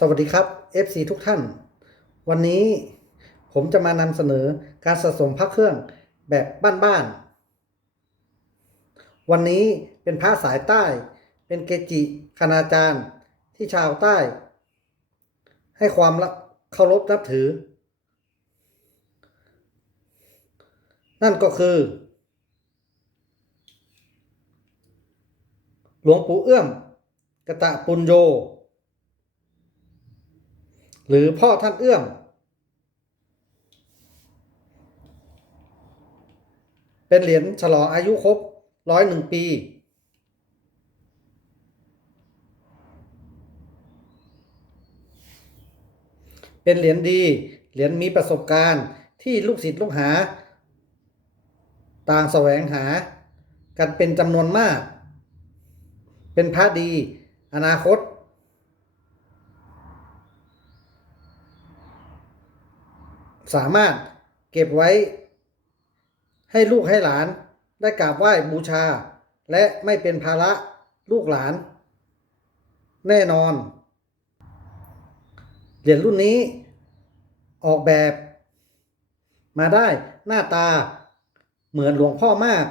สวัสดีครับ FC ทุกท่าน วันนี้ผมจะมานำเสนอการสะสมพระเครื่องแบบบ้านๆ วันนี้เป็นพระสายใต้ เป็นเกจิคณาจารย์ที่ชาวใต้ ให้ความรักเคารพนับถือ นั่นก็คือ หลวงปู่เอื้อมกะตะปุญโย หรือพ่อท่านเอื้อม เป็นเหรียญฉลองอายุครบร้อยหนึ่งปี เป็นเหรียญดี เหรียญมีประสบการณ์ที่ลูกศิษย์ลูกหา ต่างแสวงหา กันเป็นจำนวนมาก เป็นพระดี อนาคต สามารถเก็บไว้ ให้ลูกให้หลานได้กราบไหว้บูชา และไม่เป็นภาระลูกหลาน แน่นอน เหรียญรุ่นนี้ออกแบบ มาได้หน้าตาเหมือนหลวงพ่อมาก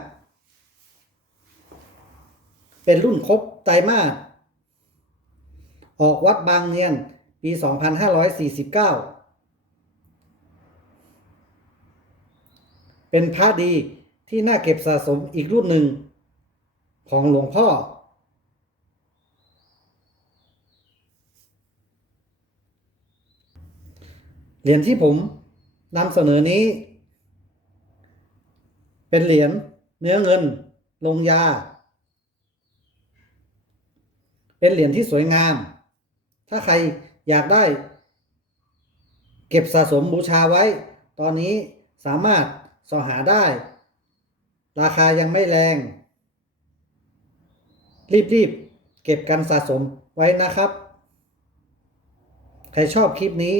เป็นรุ่นครบไตรมาสออกวัดบางเนียนปี 2549 เป็นพระดีที่น่าเก็บสะสมอีกรุ่นหนึ่งของหลวงพ่อ เหรียญที่ผมนำเสนอนี้ เป็นเหรียญเนื้อเงิน ลงยา เป็นเหรียญที่สวยงาม ถ้าใครอยากได้ เก็บสะสมบูชาไว้ ตอนนี้สามารถ สอหาได้ ราคายังไม่แรง รีบๆ เก็บกันสะสมไว้นะครับ ใครชอบคลิปนี้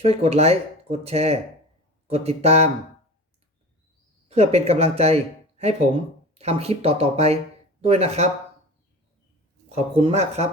ช่วยกดไลค์ กดแชร์ กดติดตาม เพื่อเป็นกำลังใจให้ผมทำคลิปต่อๆไปด้วยนะครับ ขอบคุณมากครับ